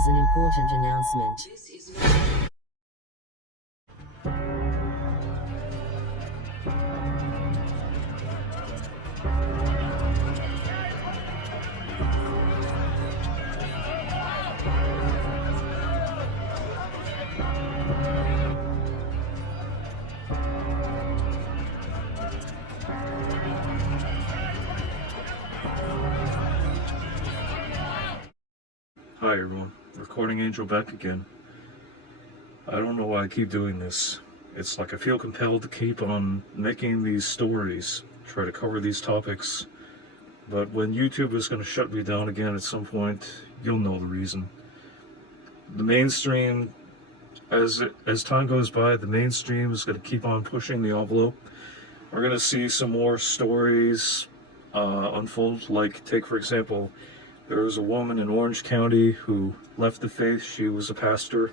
is an important announcement. Hi everyone, Recording Angel back again. I don't know why I keep doing this. It's like I feel compelled to keep on making these stories, try to cover these topics, but when YouTube is going to shut me down again at some point, you'll know the reason. The mainstream, as time goes by, the mainstream is going to keep on pushing the envelope. We're going to see some more stories unfold, like take for example, there was a woman in Orange County who left the faith. She was a pastor,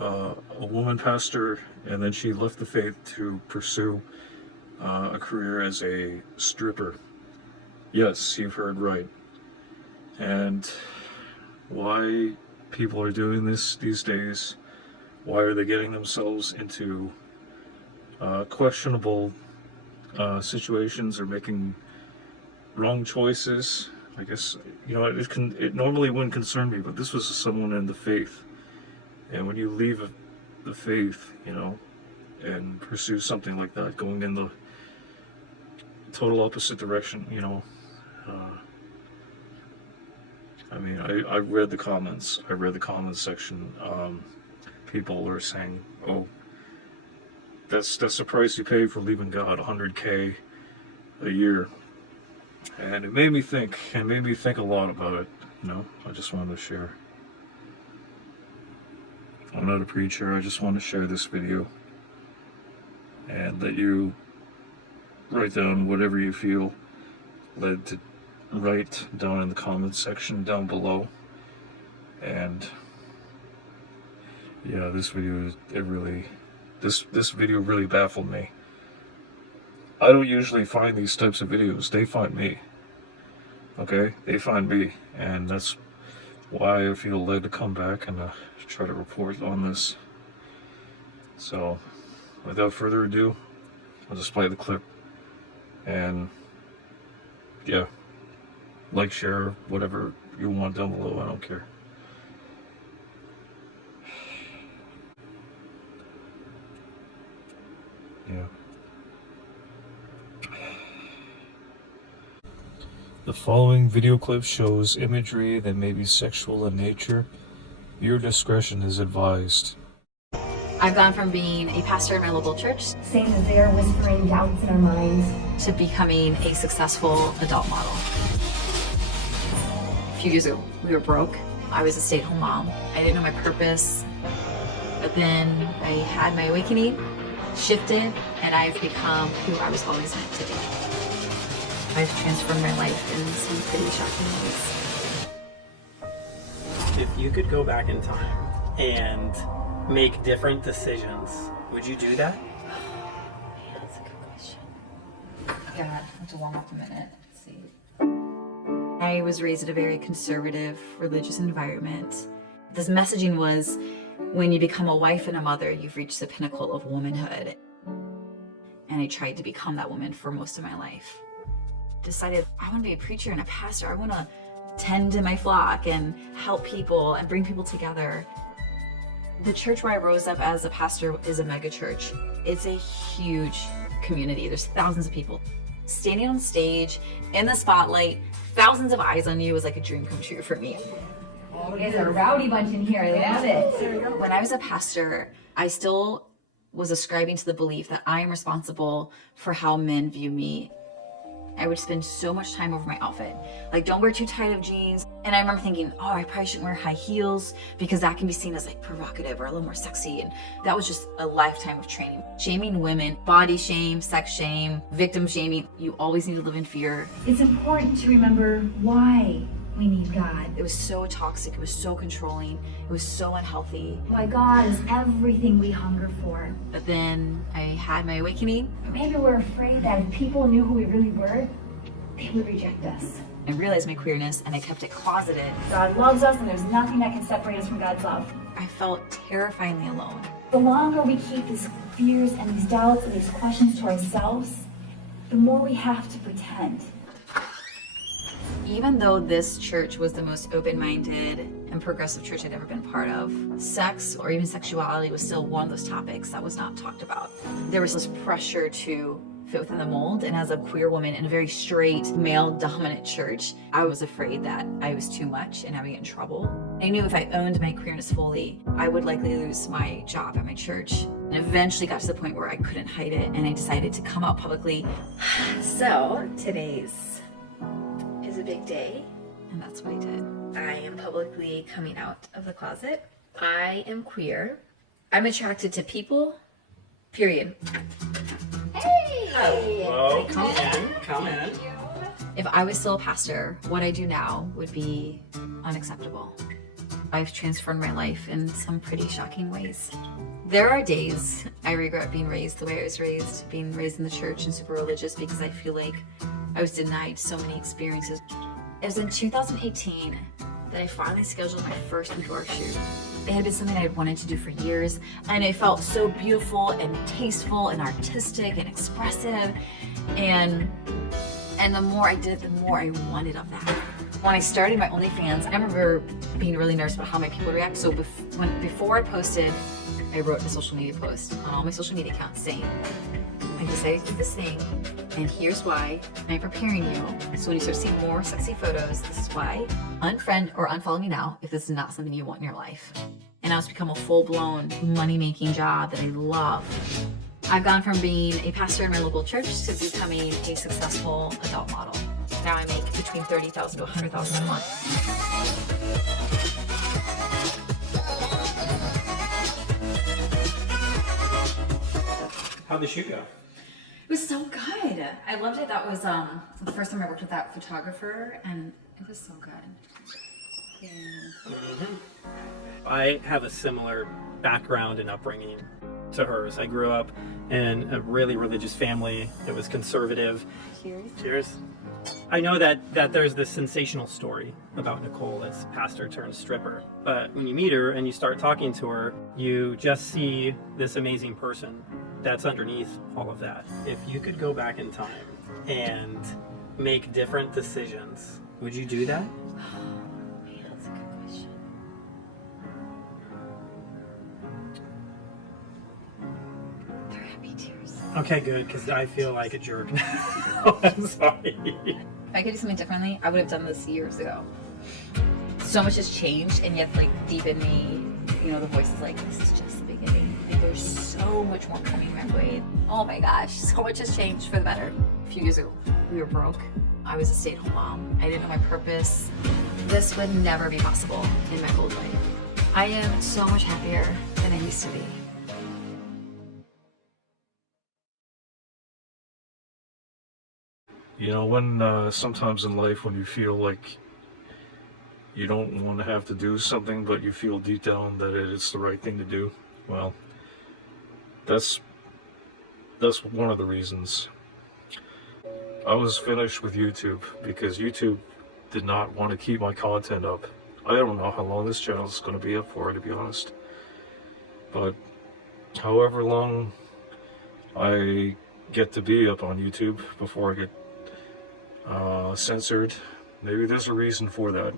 a woman pastor, and then she left the faith to pursue a career as a stripper. Yes, you've heard right. And why people are doing this these days, why are they getting themselves into questionable situations or making wrong choices? I guess, you know, it normally wouldn't concern me, but this was someone in the faith. And when you leave the faith, you know, and pursue something like that, going in the total opposite direction, you know, I mean, I read the comments. I read the comments section. People are saying, oh, that's the price you pay for leaving God, $100K a year. And it made me think a lot about it, you know. I just wanted to share. I'm not a preacher, I just want to share this video and let you write down whatever you feel led to write down in the comments section down below. And yeah, this video, this video really baffled me. I don't usually find these types of videos. They find me. Okay? They find me. And that's why I feel led to come back and try to report on this. So, without further ado, I'll just play the clip. And, yeah. Like, share, whatever you want down below. I don't care. Yeah. The following video clip shows imagery that may be sexual in nature. Your discretion is advised. I've gone from being a pastor in my local church, saying that they are whispering doubts in our minds, to becoming a successful adult model. A few years ago, we were broke. I was a stay-at-home mom. I didn't know my purpose, but then I had my awakening, shifted, and I've become who I was always meant to be. I've transformed my life in some pretty shocking ways. If you could go back in time and make different decisions, would you do that? Yeah, that's a good question. God, I have to warm up a minute. Let's see. I was raised in a very conservative religious environment. This messaging was, when you become a wife and a mother, you've reached the pinnacle of womanhood. And I tried to become that woman for most of my life. Decided I want to be a preacher and a pastor. I want to tend to my flock and help people and bring people together. The church where I rose up as a pastor is a mega church. It's a huge community. There's thousands of people. Standing on stage in the spotlight, thousands of eyes on you was like a dream come true for me. you guys are a rowdy bunch in here. I love it. When I was a pastor, I still was ascribing to the belief that I am responsible for how men view me. I would spend so much time over my outfit. Like, don't wear too tight of jeans. And I remember thinking, oh, I probably shouldn't wear high heels because that can be seen as like provocative or a little more sexy. And that was just a lifetime of training. Shaming women, body shame, sex shame, victim shaming. You always need to live in fear. It's important to remember why we need God. It was so toxic. It was so controlling. It was so unhealthy. Why God is everything we hunger for. But then I had my awakening. Maybe we're afraid that if people knew who we really were, they would reject us. I realized my queerness and I kept it closeted. God loves us and there's nothing that can separate us from God's love. I felt terrifyingly alone. The longer we keep these fears and these doubts and these questions to ourselves, the more we have to pretend. Even though this church was the most open-minded and progressive church I'd ever been part of, sex or even sexuality was still one of those topics that was not talked about. There was this pressure to fit within the mold, and as a queer woman in a very straight, male-dominant church, I was afraid that I was too much and I would get in trouble. I knew if I owned my queerness fully, I would likely lose my job at my church, and eventually got to the point where I couldn't hide it, and I decided to come out publicly. So today's is a big day, and that's what I did. I am publicly coming out of the closet. I am queer. I'm attracted to people, period. Hey! Hello, come in. If I was still a pastor, what I do now would be unacceptable. I've transformed my life in some pretty shocking ways. There are days I regret being raised the way I was raised, being raised in the church and super religious, because I feel like I was denied so many experiences. It was in 2018 that I finally scheduled my first indoor shoot. It had been something I had wanted to do for years, and it felt so beautiful and tasteful and artistic and expressive. And the more I did it, the more I wanted of that. When I started my Onlyfans, I remember being really nervous about how my people would react. So before I posted, I wrote a social media post on all my social media accounts saying, I decided to do this thing, and here's why. I'm preparing you. So when you start seeing more sexy photos, this is why. Unfriend or unfollow me now if this is not something you want in your life. And now it's become a full-blown money-making job that I love. I've gone from being a pastor in my local church to becoming a successful adult model. Now I make between $30,000 to $100,000 a month. How'd the shoot go? It was so good. I loved it. That was the first time I worked with that photographer, and it was so good. Yeah. I have a similar background and upbringing to hers. I grew up in a really religious family. It was conservative. Cheers. Cheers. I know that there's this sensational story about Nicole as pastor turned stripper, but when you meet her and you start talking to her, you just see this amazing person that's underneath all of that. If you could go back in time and make different decisions, would you do that? Man, that's a good question. They're happy tears. Okay, good, because I feel like a jerk now. I'm sorry. If I could do something differently, I would have done this years ago. So much has changed, and yet, like, deep in me, you know, the voice is like, this is just the beginning. Like, there's so much more coming my way. Oh my gosh, so much has changed for the better. A few years ago, we were broke. I was a stay-at-home mom. I didn't know my purpose. This would never be possible in my old life. I am so much happier than I used to be. You know, when sometimes in life when you feel like you don't want to have to do something, but you feel deep down that it's the right thing to do, well, that's one of the reasons. I was finished with YouTube because YouTube did not want to keep my content up. I don't know how long this channel is going to be up for, to be honest. But however long I get to be up on YouTube before I get censored, maybe there's a reason for that.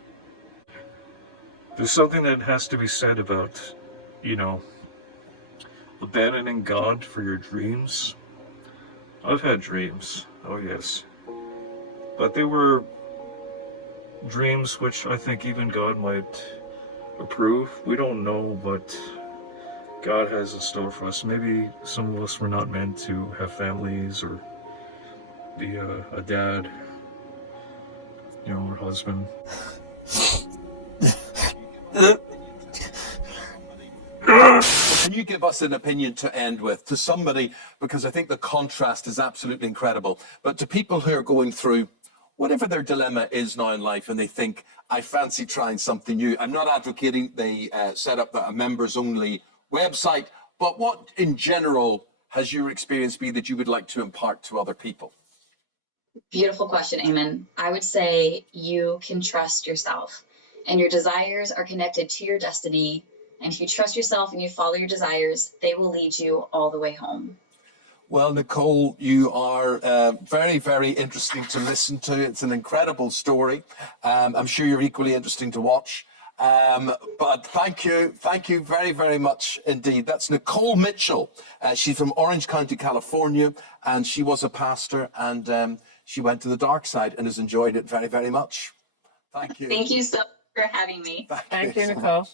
There's something that has to be said about, you know, abandoning God for your dreams. I've had dreams, oh yes, but they were dreams which I think even God might approve. We don't know what God has in store for us. Maybe some of us were not meant to have families or be a dad, you know, or husband. Can you give us an opinion to end with, to somebody, because I think the contrast is absolutely incredible, but to people who are going through whatever their dilemma is now in life and they think, I fancy trying something new. I'm not advocating they set up a members-only website, but what in general has your experience been that you would like to impart to other people? Beautiful question, Eamon. I would say you can trust yourself, and your desires are connected to your destiny. And if you trust yourself and you follow your desires, they will lead you all the way home. Well, Nicole, you are very, very interesting to listen to. It's an incredible story. I'm sure you're equally interesting to watch. But thank you very, very much indeed. That's Nicole Mitchell. She's from Orange County, California, and she was a pastor, and she went to the dark side and has enjoyed it very, very much. Thank you. Thank you so much for having me. Thank you, Nicole.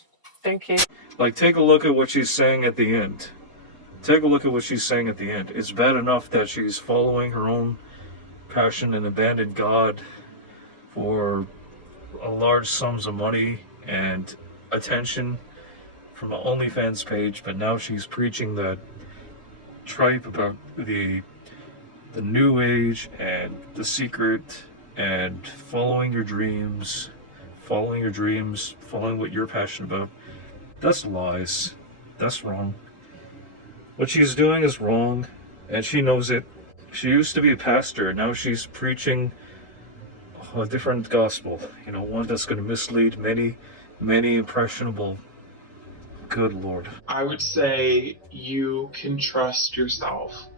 Thank you. Like, take a look at what she's saying at the end. Take a look at what she's saying at the end. It's bad enough that she's following her own passion and abandoned God for large sums of money and attention from an Onlyfans page, but now she's preaching that tripe about the new age and the secret and following your dreams, following what you're passionate about. That's lies. That's wrong. What she's doing is wrong, and she knows it. She used to be a pastor, now she's preaching a different gospel, one that's going to mislead many, many impressionable. Good Lord. I would say you can trust yourself,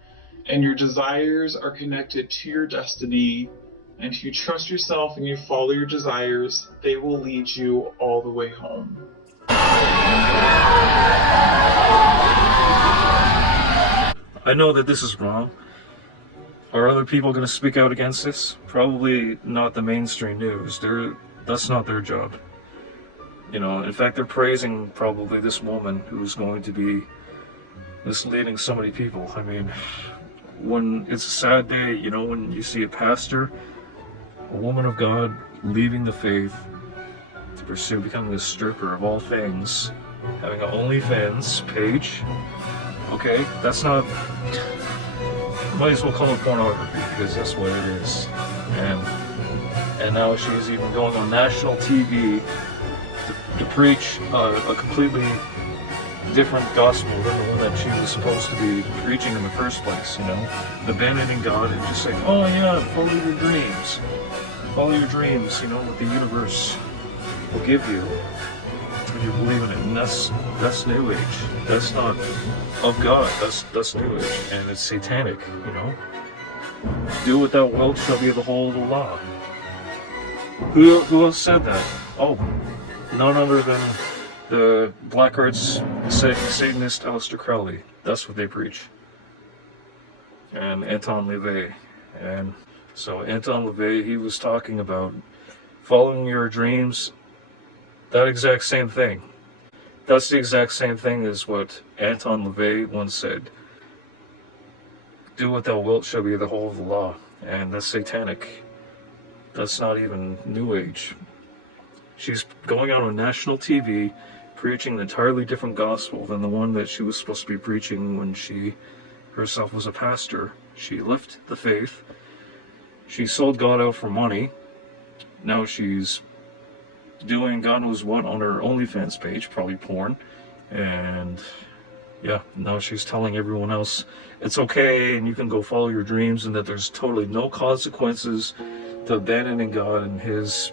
and your desires are connected to your destiny. And if you trust yourself and you follow your desires, they will lead you all the way home. I know that this is wrong. Are other people going to speak out against this? Probably not the mainstream news. That's not their job. In fact, they're praising probably this woman who's going to be misleading so many people. I mean, when it's a sad day, when you see a pastor, a woman of God, leaving the faith to pursue becoming a stripper of all things, having an OnlyFans page. Okay, that's not. Might as well call it pornography because that's what it is. And now she's even going on national TV to preach a completely different gospel than the one that she was supposed to be preaching in the first place. Abandoning God and just saying, "Oh yeah, follow your dreams. Follow your dreams. What the universe will give you." If you believe in it, and that's New Age. That's not of God. That's New Age, and it's satanic. Do what thou wilt shall be the whole of the law. Who else said that? Oh, none other than the Black Arts Satanist Aleister Crowley. That's what they preach. And Anton LaVey. And so Anton LaVey, he was talking about following your dreams. That exact same thing. That's the exact same thing as what Anton LaVey once said. Do what thou wilt shall be the whole of the law. And that's satanic. That's not even New Age. She's going out on national TV, preaching an entirely different gospel than the one that she was supposed to be preaching when she herself was a pastor. She left the faith. She sold God out for money. Now she's doing God knows what on her OnlyFans page, probably porn. And yeah, now she's telling everyone else it's okay and you can go follow your dreams and that there's totally no consequences to abandoning God and His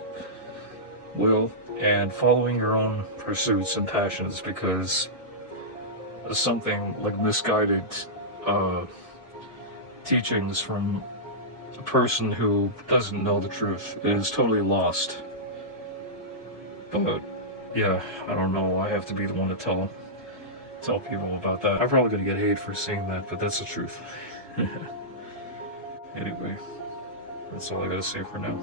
will and following your own pursuits and passions because of something like misguided teachings from a person who doesn't know the truth and is totally lost. But yeah, I don't know. I have to be the one to tell people about that. I'm probably gonna get hate for saying that, but that's the truth. Anyway, that's all I gotta say for now.